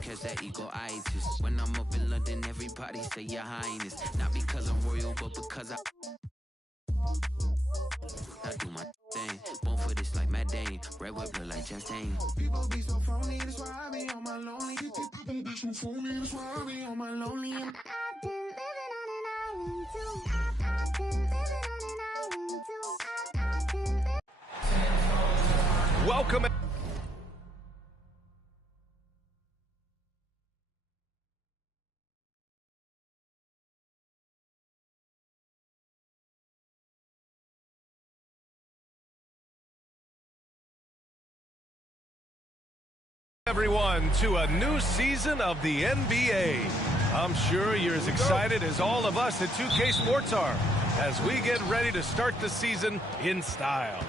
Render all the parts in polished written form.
don't catch that ego-itis. When I'm up in London, everybody say your highness. Not because I'm royal, but because I do my thing. Born for this like Matt Dane. Red whip look like Chastain. People be so phony, that's why I be on my lonely. People be so phony, that's why I be on my lonely. I've been living on an island too. I've been living on an island too. I've been Welcome. Everyone to a new season of the NBA. I'm sure you're as excited as all of us at 2K Sports are as we get ready to start the season in style.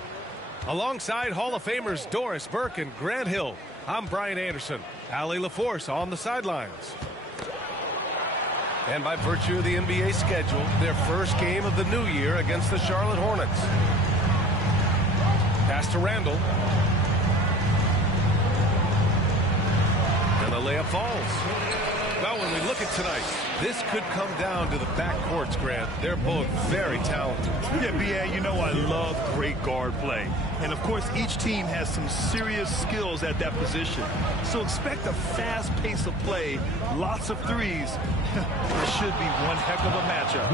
Alongside Hall of Famers Doris Burke and Grant Hill, I'm Brian Anderson. Allie LaForce on the sidelines. And by virtue of the NBA schedule, their first game of the new year against the Charlotte Hornets. Pass to Randall. The layup falls. Well, when we look at tonight, this could come down to the backcourts, Grant. They're both very talented. Yeah, B.A., you know I love great guard play. And, of course, each team has some serious skills at that position. So expect a fast pace of play, lots of threes. It should be one heck of a matchup.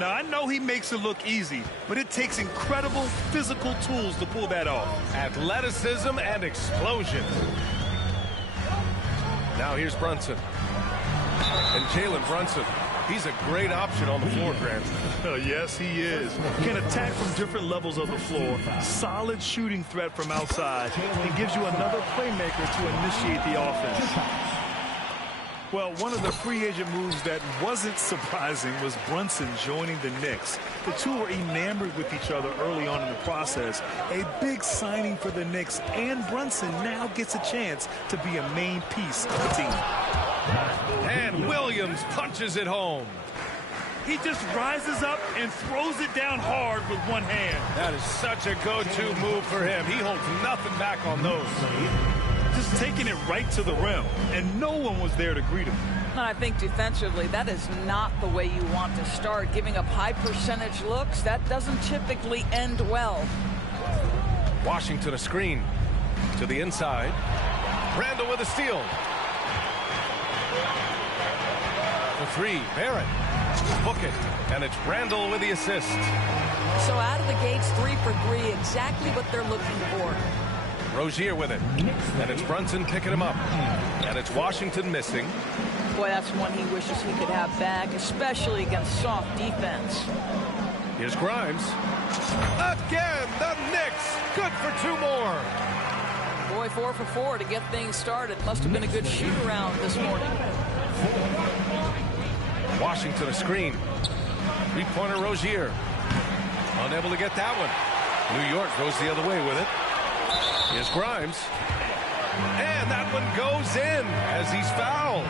Now, I know he makes it look easy, but it takes incredible physical tools to pull that off. Athleticism and explosion. Now here's Brunson. And Jalen Brunson. He's a great option on the floor, Grant. Yes, he is. Can attack from different levels of the floor. Solid shooting threat from outside. And gives you another playmaker to initiate the offense. Well, one of the free agent moves that wasn't surprising was Brunson joining the Knicks. The two were enamored with each other early on in the process. A big signing for the Knicks, and Brunson now gets a chance to be a main piece of the team. And Williams punches it home. He just rises up and throws it down hard with one hand. That is such a go-to move for him. He holds nothing back on those. Just taking it right to the rim, and no one was there to greet him. I think defensively, that is not the way you want to start. Giving up high percentage looks, that doesn't typically end well. Washington a screen to the inside. Randall with a steal. The three, Barrett. Book it, and it's Randall with the assist. So out of the gates, 3 for 3, exactly what they're looking for. Rozier with it, and it's Brunson picking him up, and it's Washington missing. Boy, that's one he wishes he could have back, especially against soft defense. Here's Grimes. Again, the Knicks, good for 2 more. Boy, 4 for 4 to get things started. Must have been a good shoot-around this morning. Washington a screen. Three-pointer Rozier. Unable to get that one. New York goes the other way with it. Here's Grimes. And that one goes in as he's fouled.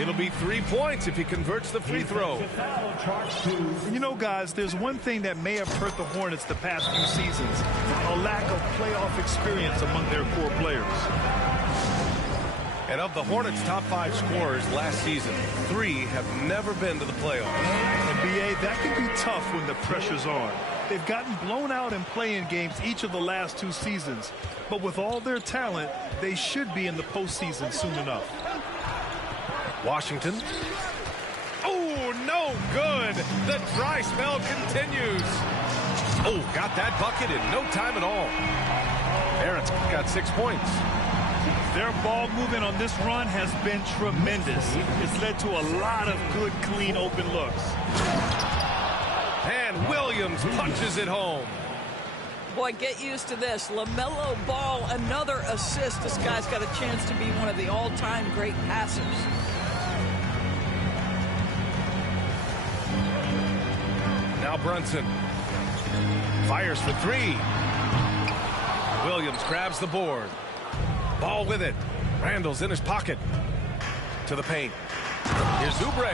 It'll be 3 points if he converts the free throw. You know, guys, there's one thing that may have hurt the Hornets the past few seasons. A lack of playoff experience among their core players. And of the Hornets' top 5 scorers last season, 3 have never been to the playoffs. And, B.A., that can be tough when the pressure's on. They've gotten blown out in play-in games each of the last 2 seasons. But with all their talent, they should be in the postseason soon enough. Washington. Oh, no good. The dry spell continues. Oh, got that bucket in no time at all. Barrett's got 6 points. Their ball movement on this run has been tremendous. It's led to a lot of good, clean, open looks. And Williams punches it home. Boy, get used to this. LaMelo Ball, another assist. This guy's got a chance to be one of the all-time great passers. Now Brunson fires for 3. Williams grabs the board. Ball with it. Randall's in his pocket. To the paint. Here's Oubre.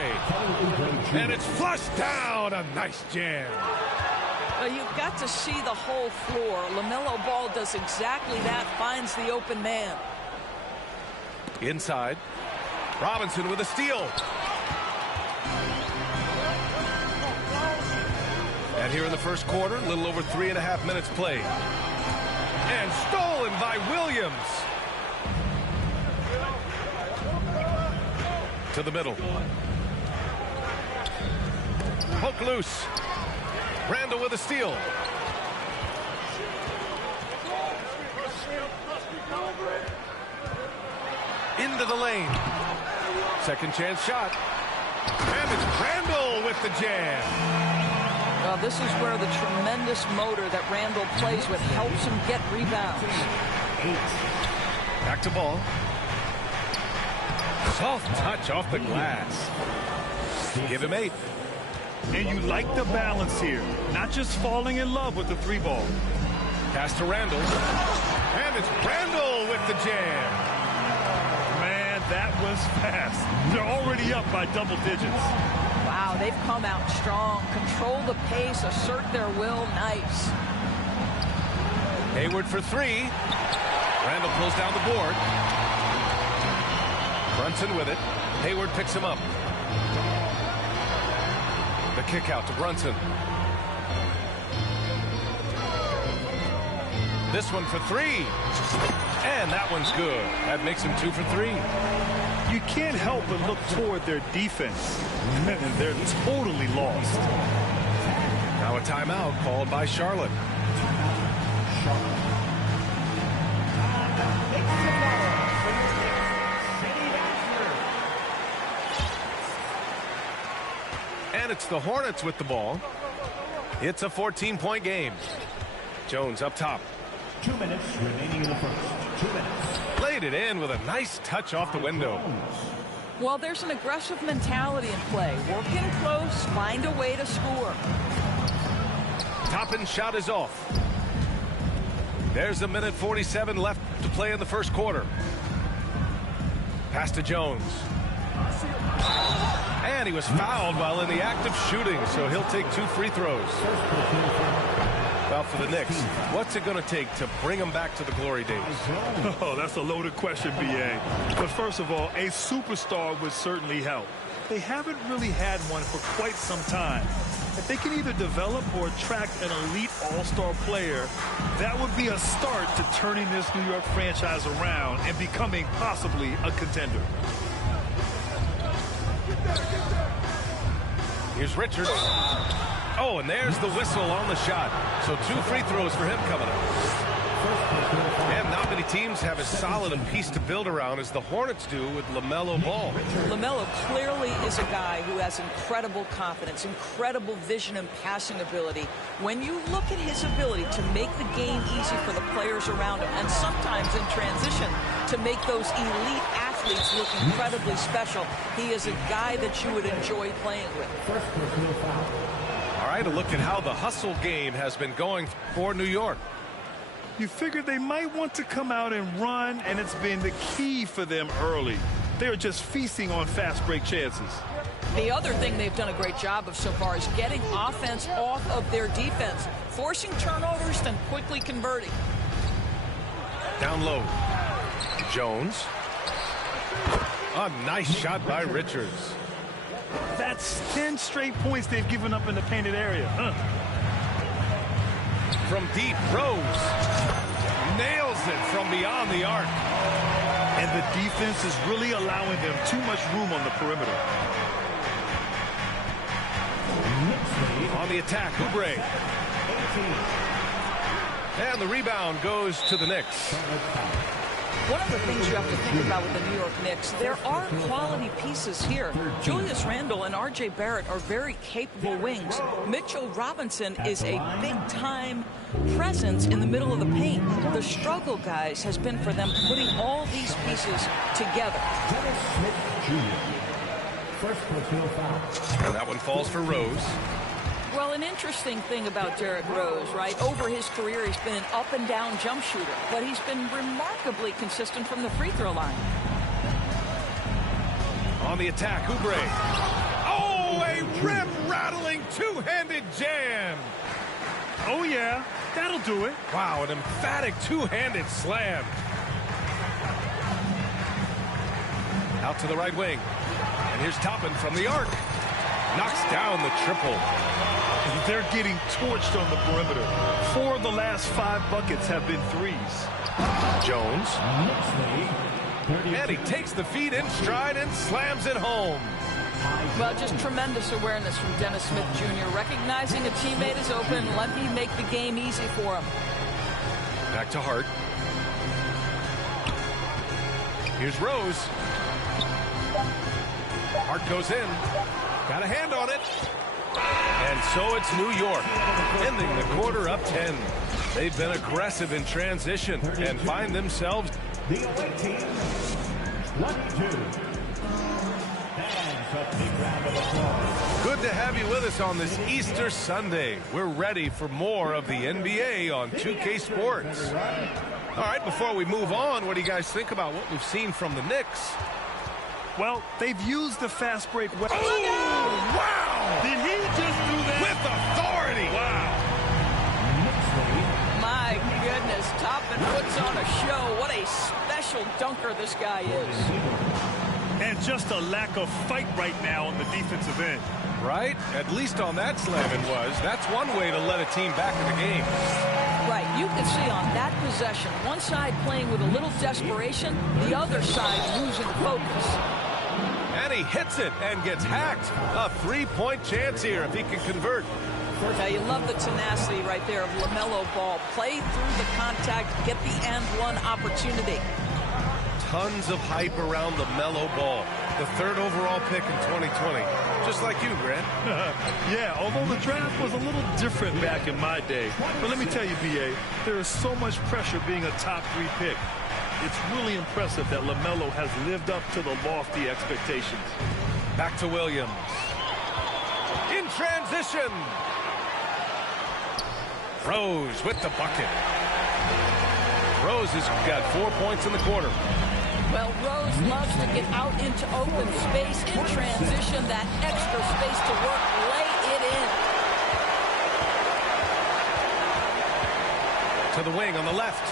And it's flushed down. A nice jam. Well, you've got to see the whole floor. LaMelo Ball does exactly that, finds the open man. Inside. Robinson with a steal. And here in the first quarter, a little over 3.5 minutes played. And stolen by Williams. To the middle. Poke loose. Randall with a steal. Into the lane. Second chance shot. And it's Randall with the jam. Well, this is where the tremendous motor that Randall plays with helps him get rebounds. Back to ball. Soft touch off the glass. Give him 8. And you like the balance here. Not just falling in love with the 3-ball. Pass to Randall. And it's Randall with the jam. Man, that was fast. They're already up by double digits. Wow, they've come out strong. Control the pace, assert their will. Nice. Hayward for 3. Randall pulls down the board. Brunson with it. Hayward picks him up. The kick out to Brunson. This one for 3. And that one's good. That makes him 2 for 3. You can't help but look toward their defense. They're totally lost. Now a timeout called by Charlotte. And it's the Hornets with the ball. It's a 14-point game. Jones up top. 2 minutes remaining in the first. 2 minutes. Laid it in with a nice touch off the window. Well, there's an aggressive mentality in play. Working close, find a way to score. Toppin shot is off. There's a minute 47 left to play in the first quarter. Pass to Jones. And he was fouled while in the act of shooting, so he'll take 2 free throws. Well, for the Knicks, what's it going to take to bring them back to the glory days? Oh, that's a loaded question, B.A. But first of all, a superstar would certainly help. They haven't really had one for quite some time. If they can either develop or attract an elite all-star player, that would be a start to turning this New York franchise around and becoming possibly a contender. Here's Richards. Oh, and there's the whistle on the shot. So 2 free throws for him coming up. And not many teams have as solid a piece to build around as the Hornets do with LaMelo Ball. LaMelo clearly is a guy who has incredible confidence, incredible vision and passing ability. When you look at his ability to make the game easy for the players around him, and sometimes in transition to make those elite athletes look incredibly special, he is a guy that you would enjoy playing with. All right, a look at how the hustle game has been going for New York. You figured they might want to come out and run, and it's been the key for them early. They're just feasting on fast break chances. The other thing they've done a great job of so far is getting offense off of their defense, forcing turnovers, then quickly converting. Down low. Jones. A nice shot by Richards. That's 10 straight points they've given up in the painted area. From deep, Rose nails it from beyond the arc. And the defense is really allowing them too much room on the perimeter. On the attack, Oubre. And the rebound goes to the Knicks. One of the things you have to think about with the New York Knicks, there are quality pieces here. Julius Randle and R.J. Barrett are very capable wings. Mitchell Robinson is a big-time presence in the middle of the paint. The struggle, guys, has been for them putting all these pieces together. And that one falls for Rose. Well, an interesting thing about Derrick Rose, right? Over his career, he's been an up-and-down jump shooter, but he's been remarkably consistent from the free throw line. On the attack, Oubre. Oh, a rim-rattling two-handed jam. Oh, yeah, that'll do it. Wow, an emphatic two-handed slam. Out to the right wing. And here's Toppin from the arc. Knocks down the triple. They're getting torched on the perimeter. 4 of the last 5 buckets have been threes. Jones. And he takes the feed in stride and slams it home. Well, just tremendous awareness from Dennis Smith Jr. Recognizing a teammate is open. Let me make the game easy for him. Back to Hart. Here's Rose. Hart goes in. Got a hand on it. And so it's New York, ending the quarter up 10. They've been aggressive in transition and find themselves. The away team, 22. Good to have you with us on this Easter Sunday. We're ready for more of the NBA on 2K Sports. All right, before we move on, what do you guys think about what we've seen from the Knicks? Well, they've used the fast break. Oh, wow! Did he just do that? With authority! Wow. My goodness, Toppin puts on a show. What a special dunker this guy is. And just a lack of fight right now on the defensive end. Right? At least on that slam it was. That's one way to let a team back in the game. Right, you can see on that possession, one side playing with a little desperation, the other side losing focus. And he hits it and gets hacked. A three-point chance here if he can convert. Now, you love the tenacity right there of LaMelo Ball. Play through the contact, get the and one opportunity. Tons of hype around LaMelo Ball, the 3rd overall pick in 2020. Just like you, Grant. Yeah, although the draft was a little different back in my day. But let me tell you, B.A., there is so much pressure being a top 3 pick. It's really impressive that LaMelo has lived up to the lofty expectations. Back to Williams. In transition. Rose with the bucket. Rose has got 4 points in the quarter. Well, Rose loves to get out into open space in transition, that extra space to work, lay it in. To the wing on the left.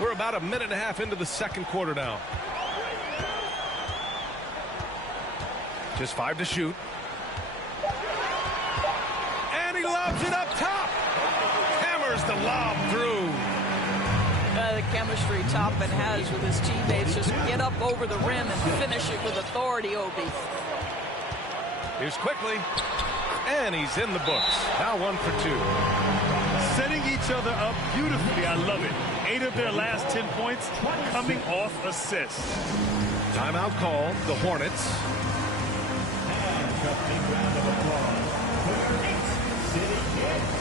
We're about a minute and a half into the 2nd quarter now. Just 5 to shoot. And he lobs it up top. Hammers the lob through. The chemistry Toppin has with his teammates. Just get up over the rim and finish it with authority, Obi. Here's quickly. And he's in the books. Now 1 for 2. Setting each other up beautifully. I love it. 8 of their last 10 points coming off assists. Timeout call. The Hornets. And a big round of applause for your Knicks City Kids.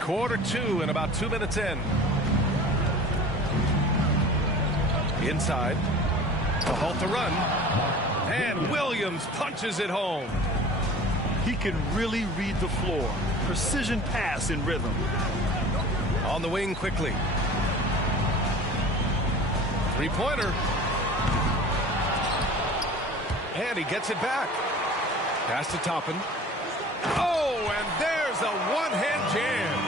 Quarter 2 and about 2 minutes in. Inside to halt the run. And Williams punches it home. He can really read the floor. Precision pass in rhythm. On the wing quickly. Three-pointer. And he gets it back. Pass to Toppin. Oh, and there's a one-hand jam.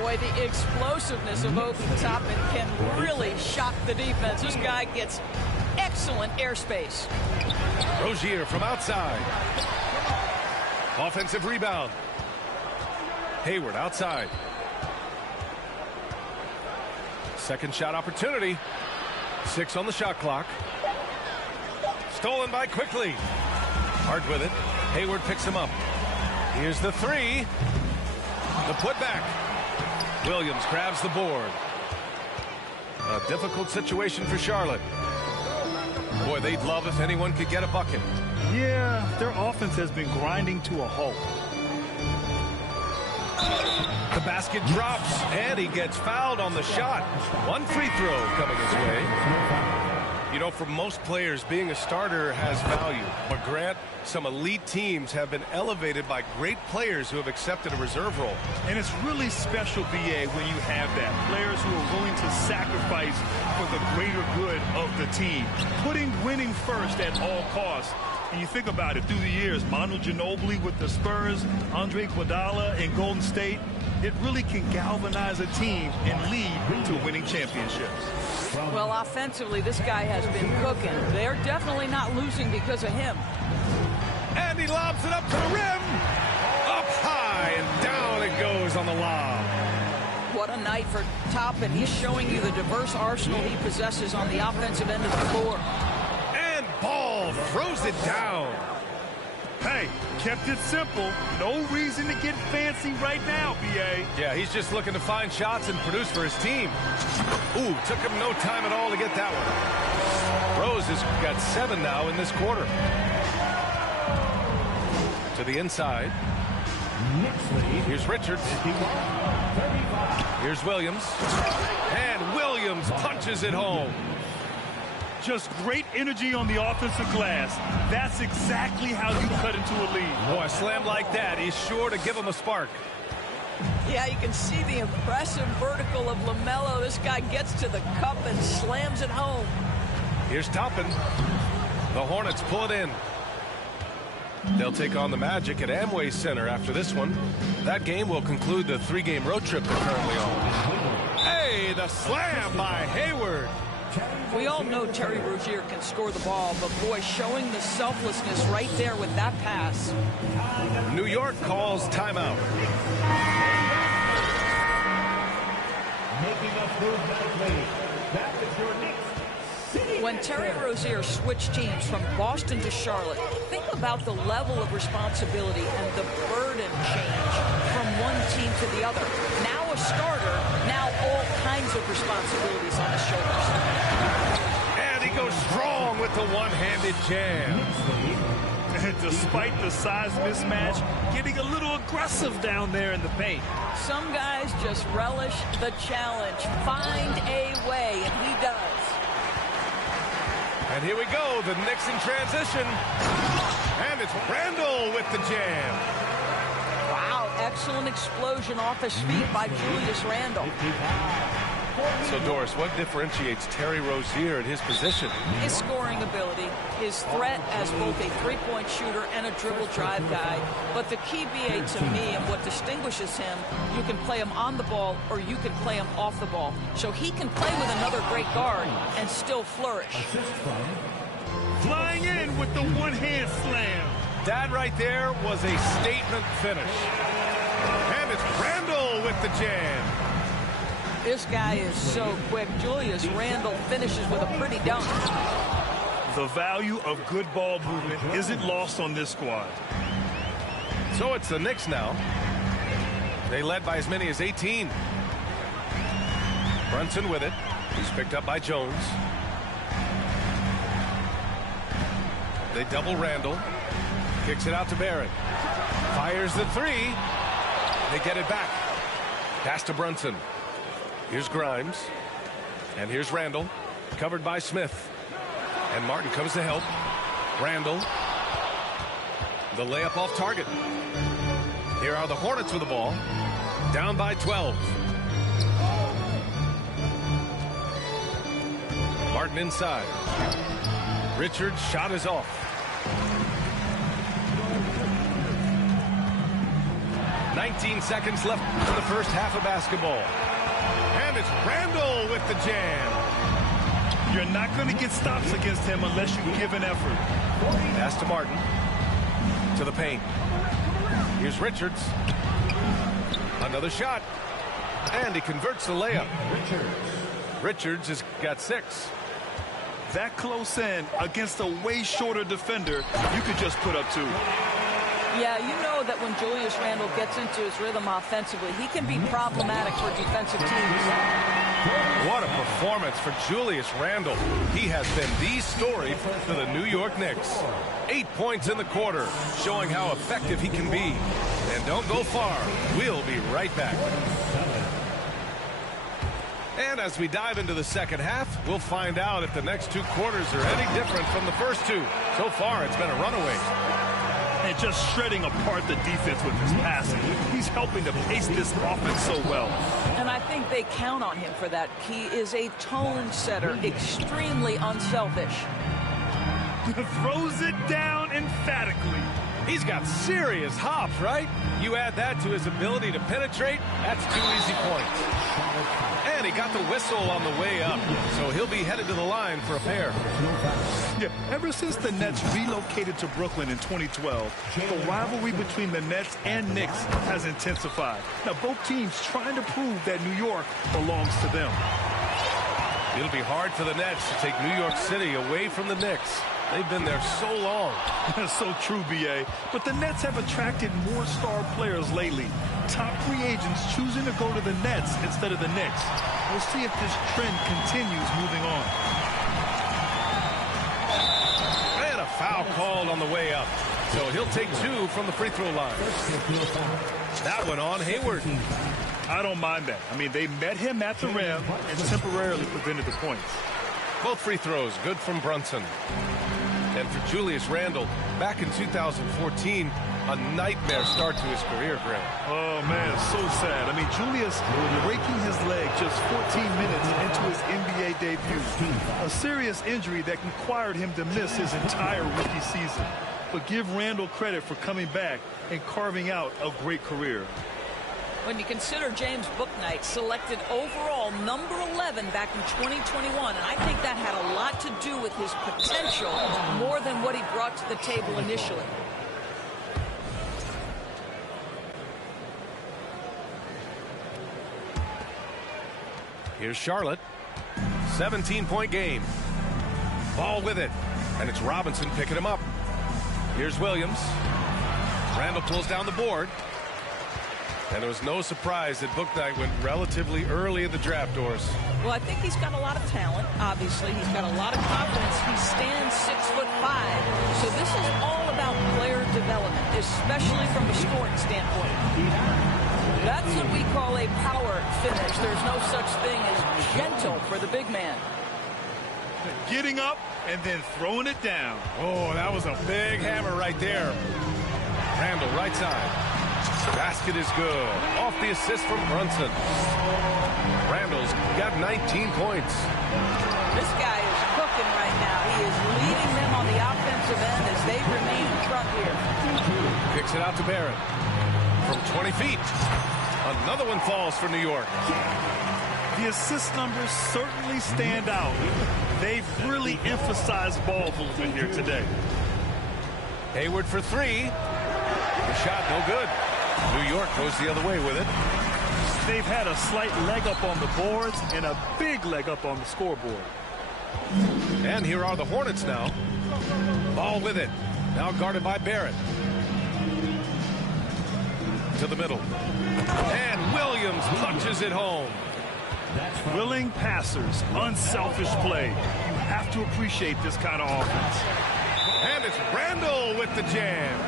Boy, the explosiveness of Obi Toppin can really shock the defense. This guy gets excellent airspace. Rozier from outside. Offensive rebound. Hayward outside. Second shot opportunity. 6 on the shot clock. Stolen by Quickly. Hard with it. Hayward picks him up. Here's the three. The putback. Williams grabs the board. A difficult situation for Charlotte. Boy, they'd love if anyone could get a bucket. Yeah, their offense has been grinding to a halt. The basket drops, and he gets fouled on the shot. One free throw coming his way. You know, for most players, being a starter has value. But Grant, some elite teams have been elevated by great players who have accepted a reserve role. And it's really special, BA, when you have that. Players who are willing to sacrifice for the greater good of the team. Putting winning first at all costs. And you think about it, through the years, Manu Ginobili with the Spurs, Andre Iguodala in Golden State, it really can galvanize a team and lead to winning championships. Well, offensively, this guy has been cooking. They're definitely not losing because of him. And he lobs it up to the rim. Up high, and down it goes on the lob. What a night for Toppin. He's showing you the diverse arsenal he possesses on the offensive end of the floor. And Ball throws it down. Hey, kept it simple. No reason to get fancy right now, B.A. Yeah, he's just looking to find shots and produce for his team. Ooh, took him no time at all to get that one. Rose has got 7 now in this quarter. To the inside. Here's Richards. Here's Williams. And Williams punches it home. Just great energy on the offensive glass. That's exactly how you cut into a lead. Boy, a slam like that is sure to give him a spark. Yeah, you can see the impressive vertical of LaMelo. This guy gets to the cup and slams it home. Here's Toppin. The Hornets pull it in. They'll take on the Magic at Amway Center after this one. That game will conclude the 3-game road trip they're currently on. Hey, the slam by Hayward. We all know Terry Rozier can score the ball, but boy, showing the selflessness right there with that pass. New York calls timeout. When Terry Rozier switched teams from Boston to Charlotte, think about the level of responsibility and the burden change from one team to the other. Now a starter, now all kinds of responsibilities on his shoulders. And he goes strong with the one-handed jam. Despite the size mismatch, getting a little aggressive down there in the paint. Some guys just relish the challenge. Find a way, and he does. And here we go, the Knicks in transition. And it's Randle with the jam. Wow, excellent explosion off his feet by Julius Randle. So, Doris, what differentiates Terry Rozier at his position? His scoring ability, his threat as both a three-point shooter and a dribble drive guy. But the key, BA, to me, and what distinguishes him, you can play him on the ball or you can play him off the ball. So he can play with another great guard and still flourish. Flying in with the one-hand slam. That right there was a statement finish. And it's Randle with the jam. This guy is so quick. Julius Randle finishes with a pretty dunk. The value of good ball movement isn't lost on this squad. So it's the Knicks now. They led by as many as 18. Brunson with it. He's picked up by Jones. They double Randle. Kicks it out to Barrett. Fires the three. They get it back. Pass to Brunson. Here's Grimes. And here's Randle. Covered by Smith. And Martin comes to help. Randle. The layup off target. Here are the Hornets with the ball. Down by 12. Martin inside. Richards' shot is off. 19 seconds left in the first half of basketball. And it's Randle with the jam. You're not going to get stops against him unless you give an effort. Pass to Martin. To the paint. Here's Richards. Another shot. And he converts the layup. Richards has got 6. That close in against a way shorter defender, you could just put up 2. Yeah, you know that when Julius Randle gets into his rhythm offensively, he can be problematic for defensive teams. What a performance for Julius Randle. He has been the story for the New York Knicks. 8 points in the quarter, showing how effective he can be. And don't go far. We'll be right back. And as we dive into the second half, we'll find out if the next 2 quarters are any different from the first 2. So far, it's been a runaway. And just shredding apart the defense with his passing. He's helping to pace this offense so well. And I think they count on him for that. He is a tone setter, extremely unselfish. Throws it down emphatically. He's got serious hops, right? You add that to his ability to penetrate, that's 2 easy points. And he got the whistle on the way up, so he'll be headed to the line for a pair. Yeah, ever since the Nets relocated to Brooklyn in 2012, the rivalry between the Nets and Knicks has intensified. Now, both teams trying to prove that New York belongs to them. It'll be hard for the Nets to take New York City away from the Knicks. They've been there so long. That's so true, B.A. But the Nets have attracted more star players lately. Top free agents choosing to go to the Nets instead of the Knicks. We'll see if this trend continues moving on. And a foul called on the way up. So he'll take 2 from the free throw line. That one on Hayward. I don't mind that. I mean, they met him at the rim and temporarily prevented the points. Both free throws good from Brunson. And for Julius Randle, back in 2014, a nightmare start to his career, Graham. Oh, man, so sad. I mean, Julius breaking his leg just 14 minutes into his NBA debut. A serious injury that required him to miss his entire rookie season. But give Randle credit for coming back and carving out a great career. When you consider James Bouknight selected overall number 11 back in 2021, and I think that had a lot to do with his potential more than what he brought to the table initially. Here's Charlotte. 17-point game. Ball with it. And it's Robinson picking him up. Here's Williams. Randle pulls down the board. And there was no surprise that Bouknight went relatively early in the draft doors. Well, I think he's got a lot of talent, obviously. He's got a lot of confidence. He stands 6'5". So this is all about player development, especially from a scoring standpoint. That's what we call a power finish. There's no such thing as gentle for the big man. Getting up and then throwing it down. Oh, that was a big hammer right there. Randle, right side. Basket is good. Off the assist from Brunson. Randle's got 19 points. This guy is cooking right now. He is leading them on the offensive end as they remain in front here. Kicks it out to Barrett. From 20 feet. Another one falls for New York. The assist numbers certainly stand out. They've really emphasized ball movement here today. Hayward for 3. The shot no good. New York goes the other way with it. They've had a slight leg up on the boards and a big leg up on the scoreboard. And here are the Hornets now. Ball with it. Now guarded by Barrett. To the middle. And Williams punches it home. Willing passers, unselfish play. You have to appreciate this kind of offense. And it's Randle with the jam.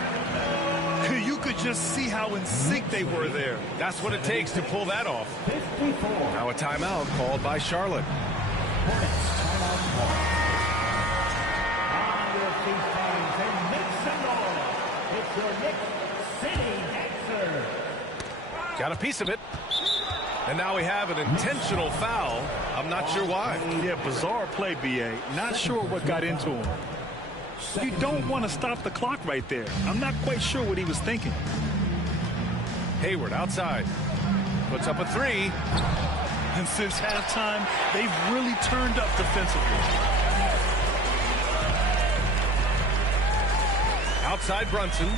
You could just see how in sync they were there. That's what it takes to pull that off. Now a timeout called by Charlotte. Got a piece of it. And now we have an intentional foul. I'm not sure why. Yeah, bizarre play, B.A. Not sure what got into him. You don't want to stop the clock right there. I'm not quite sure what he was thinking. Hayward outside. Puts up a 3. And since halftime, they've really turned up defensively. Outside Brunson.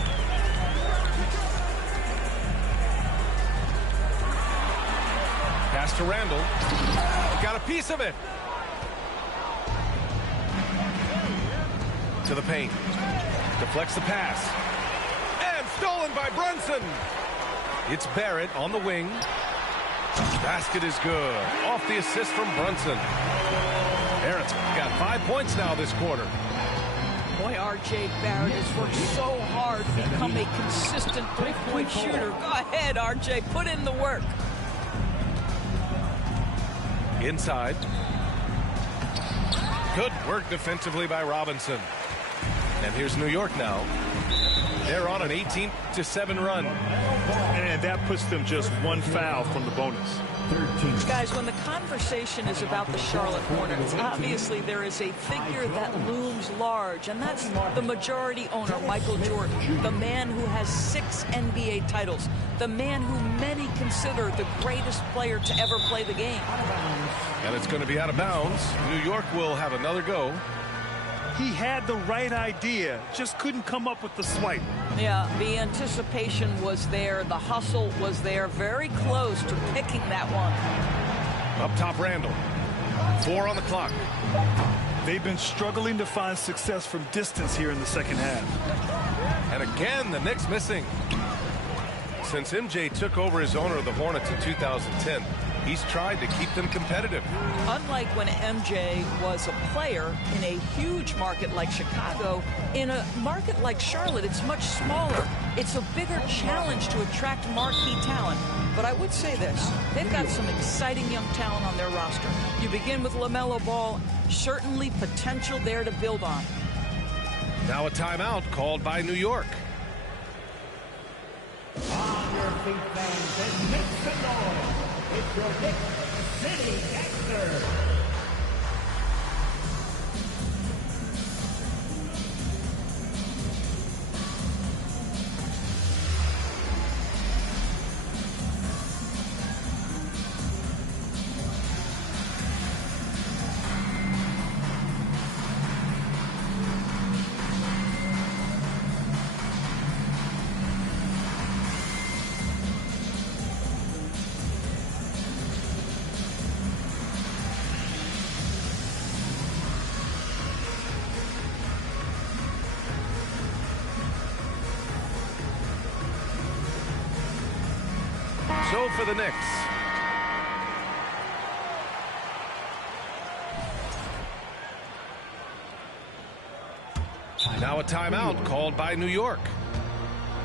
Pass to Randle. Got a piece of it. to the paint. Deflects the pass. And stolen by Brunson. It's Barrett on the wing. Basket is good. Off the assist from Brunson. Barrett's got 5 points now this quarter. Boy, R.J. Barrett has worked so hard to become a consistent three-point shooter. Go ahead, R.J., put in the work. Inside. Good work defensively by Robinson. And here's New York now. They're on an 18-7 run. And that puts them just one foul from the bonus. Guys, when the conversation is about the Charlotte Hornets, obviously there is a figure that looms large, and that's the majority owner, Michael Jordan, the man who has 6 NBA titles, the man who many consider the greatest player to ever play the game. And it's going to be out of bounds. New York will have another go. He had the right idea, just couldn't come up with the swipe. Yeah, the anticipation was there. The hustle was there. Very close to picking that one. Up top, Randall. 4 on the clock. They've been struggling to find success from distance here in the second half. And again, the Knicks missing. Since MJ took over as owner of the Hornets in 2010, he's tried to keep them competitive. Unlike when MJ was a player in a huge market like Chicago, in a market like Charlotte, it's much smaller. It's a bigger challenge to attract marquee talent. But I would say this, they've got some exciting young talent on their roster. You begin with LaMelo Ball, certainly potential there to build on. Now a timeout called by New York. On your feet, fans, and make some noise. It's your Knicks City Gangster. So for the Knicks. Now a timeout called by New York.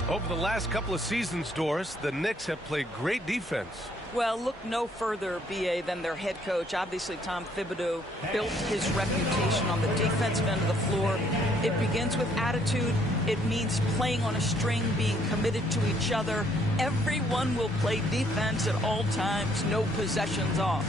Over the last couple of seasons, Doris, the Knicks have played great defense. Well, look no further, B.A., than their head coach. Obviously, Tom Thibodeau built his reputation on the defensive end of the floor. It begins with attitude. It means playing on a string, being committed to each other. Everyone will play defense at all times, no possessions off.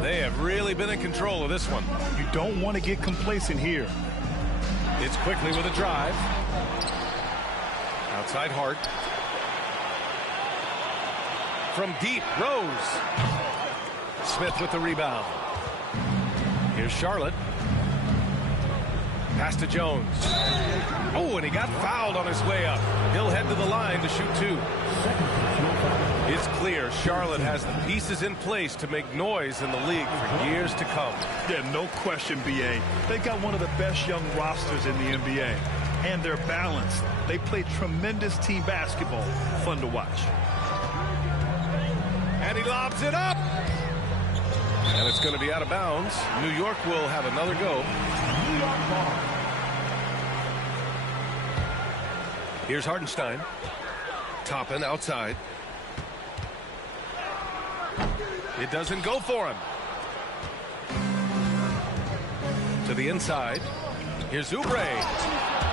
They have really been in control of this one. You don't want to get complacent here. It's quickly with a drive. Outside Hart. From deep, Rose. Smith with the rebound. Here's Charlotte. Pass to Jones. Oh, and he got fouled on his way up. He'll head to the line to shoot 2. It's clear Charlotte has the pieces in place to make noise in the league for years to come. Yeah, no question, B.A. They've got one of the best young rosters in the NBA. And they're balanced. They play tremendous team basketball. Fun to watch. And he lobs it up. And it's going to be out of bounds. New York will have another go. Here's Hartenstein. Toppin outside. It doesn't go for him. To the inside. Here's Oubre.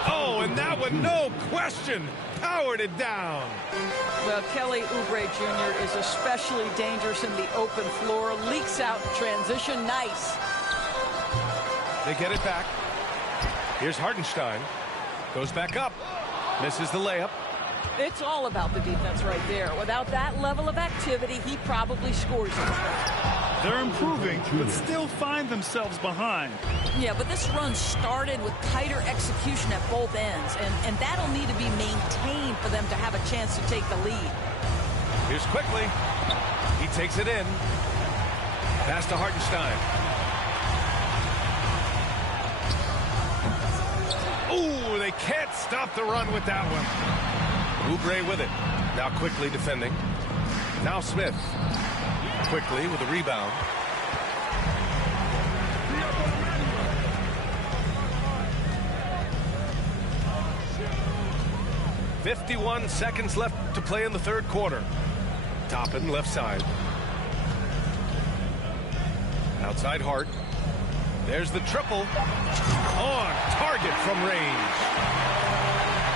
Oh, and that one and no question, powered it down. Well, Kelly Oubre Jr. is especially dangerous in the open floor. Leaks out in transition. Nice. They get it back. Here's Hartenstein. Goes back up. Misses the layup. It's all about the defense right there. Without that level of activity, he probably scores it. They're improving, but still find themselves behind. Yeah, but this run started with tighter execution at both ends, and that'll need to be maintained for them to have a chance to take the lead. Here's quickly. He takes it in. Pass to Hartenstein. Ooh, they can't stop the run with that one. Oubre with it. Now quickly defending. Now Smith. Quickly with a rebound. "51 seconds left to play in the third quarter." Toppin left side. Outside Hart. There's the triple. On target from range.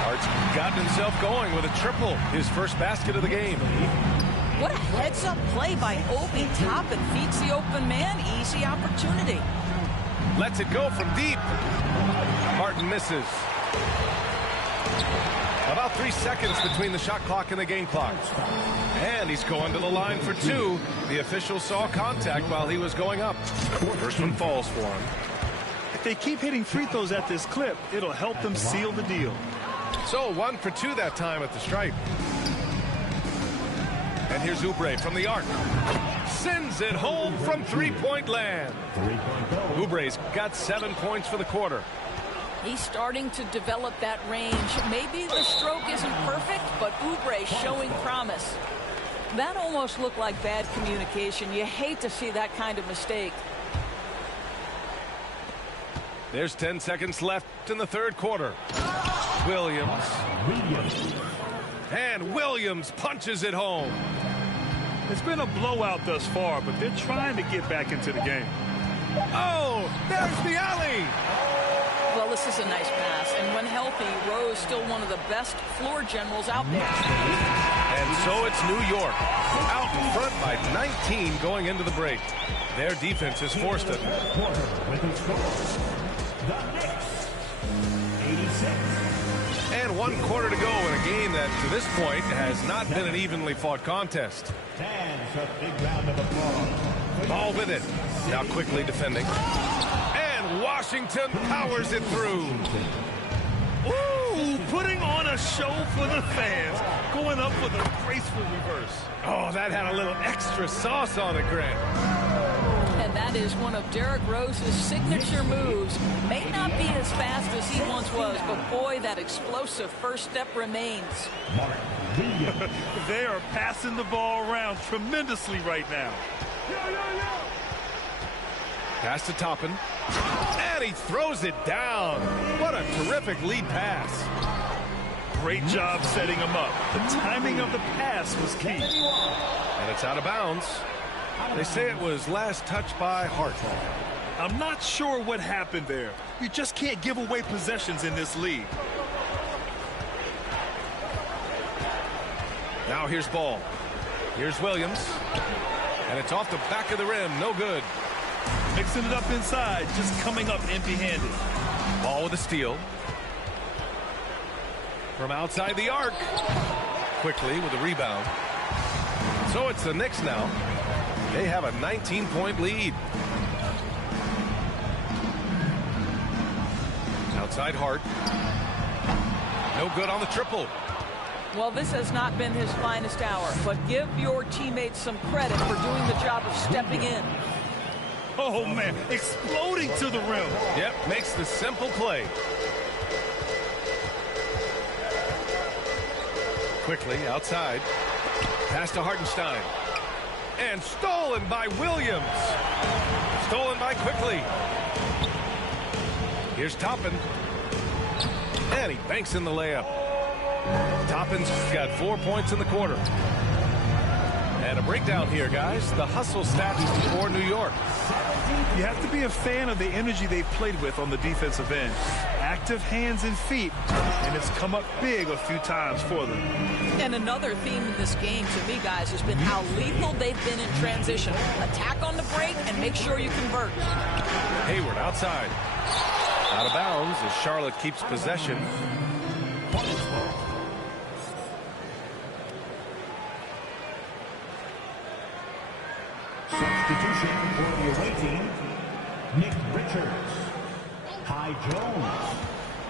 Hart's gotten himself going with a triple. His first basket of the game. What a heads-up play by Obi Toppin. Feeds the open man. Easy opportunity. Lets it go from deep. Harden misses. About 3 seconds between the shot clock and the game clock. And he's going to the line for two. The official saw contact while he was going up. First one falls for him. If they keep hitting free throws at this clip, it'll help them seal the deal. So 1 for 2 that time at the stripe. And here's Oubre from the arc. Sends it home from three-point land. Oubre's got 7 points for the quarter. He's starting to develop that range. Maybe the stroke isn't perfect, but Oubre showing promise. That almost looked like bad communication. You hate to see that kind of mistake. There's 10 seconds left in the third quarter. Williams. And Williams punches it home. It's been a blowout thus far, but they're trying to get back into the game. Oh, there's the alley. Well, this is a nice pass, and when healthy, Rose still one of the best floor generals out there. And so it's New York, out in front by 19 going into the break. Their defense has forced it. And 1 quarter to go in a game that, to this point, has not been an evenly fought contest. Ball with it. Now quickly defending. Washington powers it through. Ooh, putting on a show for the fans. Going up with a graceful reverse. Oh, that had a little extra sauce on it, Grant. And that is one of Derrick Rose's signature moves. May not be as fast as he once was, but boy, that explosive first step remains. They are passing the ball around tremendously right now. Pass to Toppin. And he throws it down. What a terrific lead pass. Great job setting him up. The timing of the pass was key. And it's out of bounds. They say it was last touched by Hart. I'm not sure what happened there. You just can't give away possessions in this league. Now here's Ball. Here's Williams. And it's off the back of the rim. No good. Mixing it up inside, just coming up empty-handed. Ball with a steal. From outside the arc. Quickly with a rebound. So it's the Knicks now. They have a 19-point lead. Outside Hart. No good on the triple. Well, this has not been his finest hour, but give your teammates some credit for doing the job of stepping in. Oh, man, exploding to the rim. Yep, makes the simple play. Quickly, outside. Pass to Hartenstein. And stolen by Williams. Stolen by Quickly. Here's Toppin. And he banks in the layup. Toppin's got 4 points in the quarter. And a breakdown here, guys. The hustle stats for New York. You have to be a fan of the energy they've played with on the defensive end. Active hands and feet, and it's come up big a few times for them. And another theme in this game to me, guys, has been how lethal they've been in transition. Attack on the break and make sure you convert. Hayward outside. Out of bounds as Charlotte keeps possession. Substitution for the away team, Nick Richards. Ty Jones.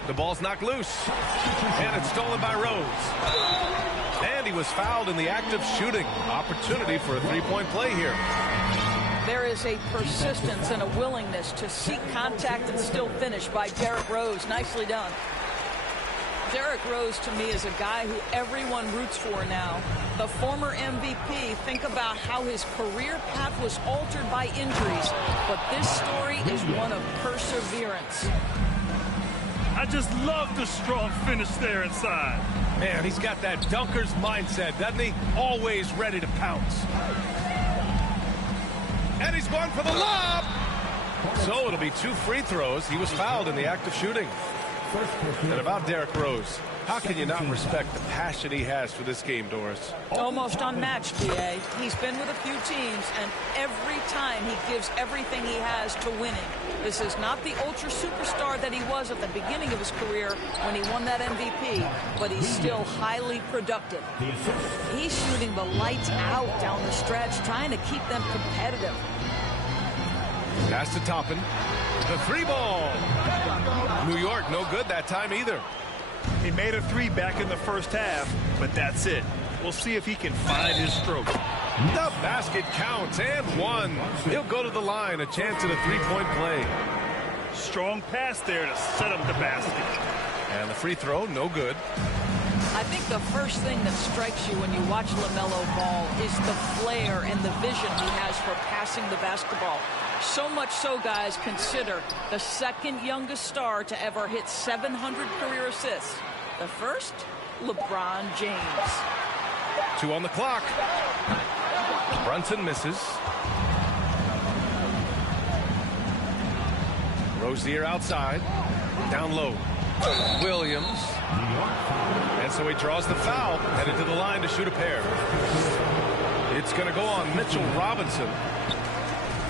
The ball's knocked loose. And it's stolen by Rose. And he was fouled in the act of shooting. Opportunity for a three-point play here. There is a persistence and a willingness to seek contact and still finish by Derrick Rose. Nicely done. Derrick Rose, to me, is a guy who everyone roots for now. The former MVP, think about how his career path was altered by injuries. But this story is one of perseverance. I just love the strong finish there inside. Man, he's got that dunker's mindset, doesn't he? Always ready to pounce. And he's going for the lob. So it'll be 2 free throws. He was fouled in the act of shooting. And about Derrick Rose, how can you not respect the passion he has for this game, Doris? Almost unmatched, B.A. He's been with a few teams, and every time he gives everything he has to winning. This is not the ultra superstar that he was at the beginning of his career when he won that MVP, but he's still highly productive. He's shooting the lights out down the stretch, trying to keep them competitive. Pass to Toppin. The 3-ball. New York, no good that time either. He made a 3 back in the first half, but that's it. We'll see if he can find his stroke. The basket counts, and 1. He'll go to the line, a chance at a 3-point play. Strong pass there to set up the basket. And the free throw, no good. I think the first thing that strikes you when you watch LaMelo ball is the flair and the vision he has for passing the basketball. So much so, guys, consider the second youngest star to ever hit 700 career assists. The first, LeBron James. 2 on the clock. Brunson misses. Rozier outside. Down low. Williams. And so he draws the foul, headed to the line to shoot a pair. It's going to go on Mitchell Robinson.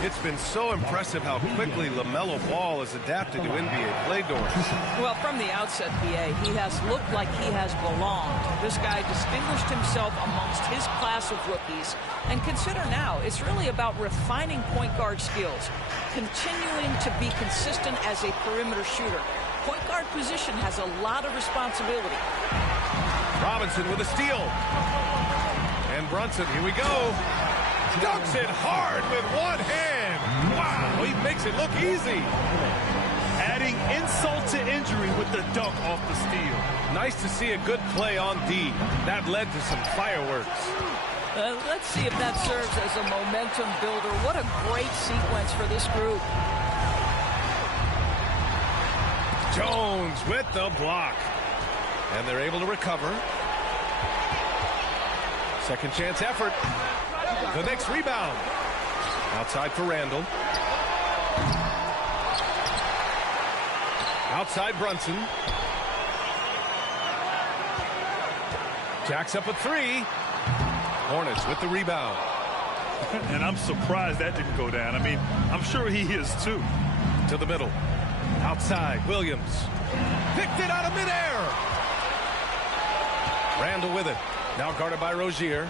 It's been so impressive how quickly LaMelo Ball has adapted to NBA play, Doris. Well, from the outset, B.A., he has looked like he has belonged. This guy distinguished himself amongst his class of rookies. And consider now, it's really about refining point guard skills, continuing to be consistent as a perimeter shooter. Point guard position has a lot of responsibility. Robinson with a steal. And Brunson, here we go. Dunks it hard with one hand. Wow, he makes it look easy. Adding insult to injury with the dunk off the steal. Nice to see a good play on D. That led to some fireworks. Let's see if that serves as a momentum builder. What a great sequence for this group. Jones with the block. And they're able to recover. Second chance effort. The next rebound. Outside for Randall. Outside Brunson. Jacks up a 3. Hornets with the rebound. And I'm surprised that didn't go down. I mean, I'm sure he is too. To the middle. Outside, Williams. Picked it out of midair. Randall with it. Now guarded by Rozier.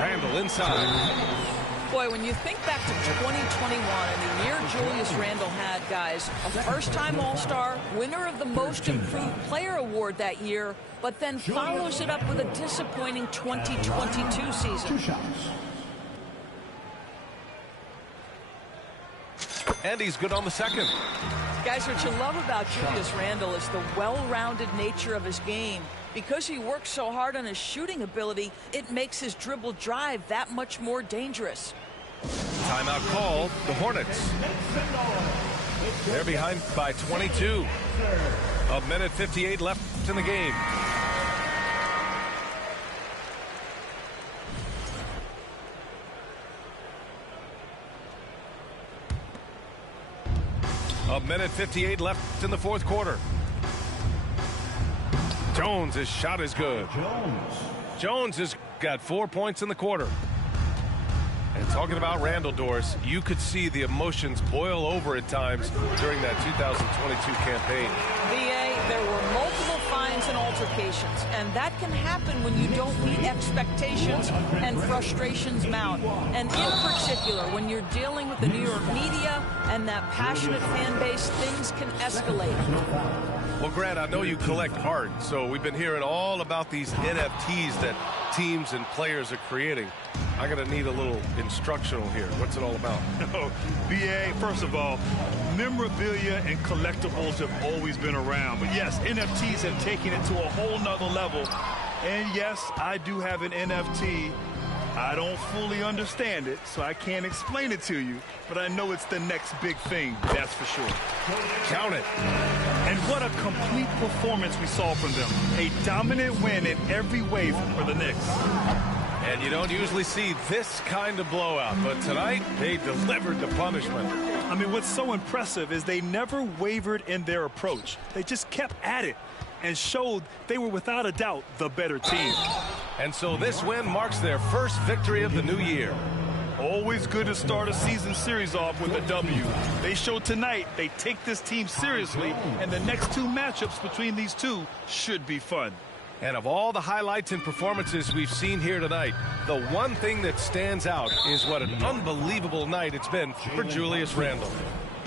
Randall inside. Boy, when you think back to 2021 and the year Julius Randle had, guys, a first-time All-Star, winner of the Most Improved Player Award that year, but then follows it up with a disappointing 2022 season. And he's good on the second. Guys, what you love about Julius Randle is the well-rounded nature of his game. Because he works so hard on his shooting ability, it makes his dribble drive that much more dangerous. Timeout call, the Hornets. They're behind by 22. A minute 58 left in the game. A minute 58 left in the fourth quarter. Jones, his shot is good. Jones has got 4 points in the quarter. And talking about Randall, Doris, you could see the emotions boil over at times during that 2022 campaign. VA, there were multiple fines and altercations, and that can happen when you don't meet expectations and frustrations mount. And in particular, when you're dealing with the New York media and that passionate fan base, things can escalate. Well, Grant, I know you collect art, so we've been hearing all about these NFTs that teams and players are creating. I'm going to need a little instructional here. What's it all about? BA, first of all, memorabilia and collectibles have always been around. But yes, NFTs have taken it to a whole nother level. And yes, I do have an NFT. I don't fully understand it, so I can't explain it to you. But I know it's the next big thing, that's for sure. Count it. And what a complete performance we saw from them. A dominant win in every way for the Knicks. And you don't usually see this kind of blowout, but tonight they delivered the punishment. I mean, what's so impressive is they never wavered in their approach. They just kept at it and showed they were without a doubt the better team. And so this win marks their first victory of the new year. Always good to start a season series off with a W. They showed tonight they take this team seriously, and the next two matchups between these two should be fun. And of all the highlights and performances we've seen here tonight, the one thing that stands out is what an unbelievable night it's been for Julius Randle.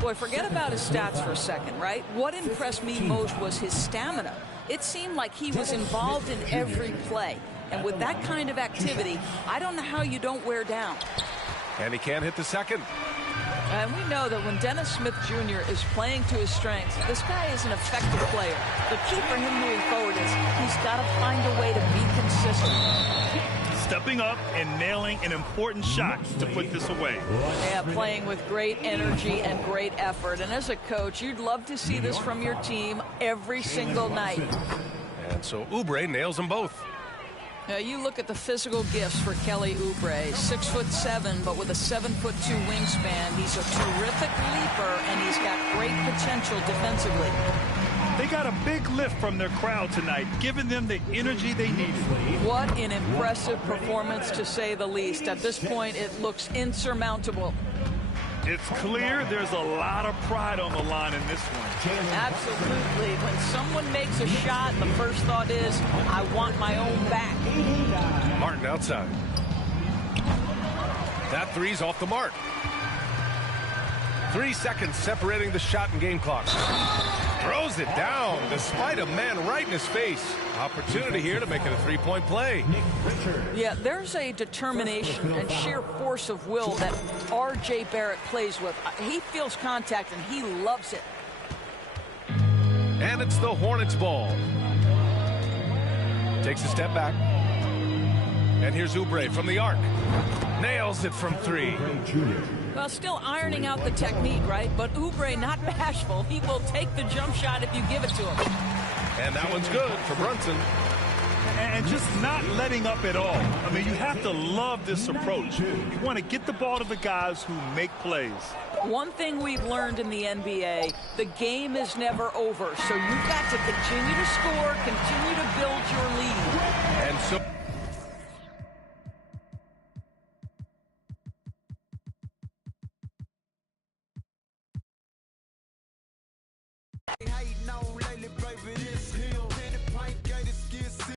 Boy, forget about his stats for a second, right? What impressed me most was his stamina. It seemed like he was involved in every play. And with that kind of activity, I don't know how you don't wear down. And he can't hit the second. And we know that when Dennis Smith Jr. is playing to his strengths, this guy is an effective player. The key for him moving forward is he's got to find a way to be consistent. Stepping up and nailing an important shot to put this away. Yeah, playing with great energy and great effort. And as a coach, you'd love to see this from your team every single night. And so Oubre nails them both. Now you look at the physical gifts for Kelly Oubre, 6'7", but with a 7'2" wingspan. He's a terrific leaper, and he's got great potential defensively. They got a big lift from their crowd tonight, giving them the energy they needed. What an impressive performance, to say the least. At this point, it looks insurmountable. It's clear there's a lot of pride on the line in this one. Absolutely. When someone makes a shot, the first thought is, I want my own back. Martin outside. That three's off the mark. 3 seconds separating the shot and game clock. Throws it down despite a man right in his face. Opportunity here to make it a three-point play. Yeah, there's a determination and sheer force of will that R.J. Barrett plays with. He feels contact and he loves it. And it's the Hornets ball. Takes a step back. And here's Oubre from the arc. Nails it from three. Well, still ironing out the technique, right? But Oubre, not bashful. He will take the jump shot if you give it to him. And that one's good for Brunson. And just not letting up at all. I mean, you have to love this approach. You want to get the ball to the guys who make plays. One thing we've learned in the NBA, the game is never over. So you've got to continue to score, continue to build your lead. And so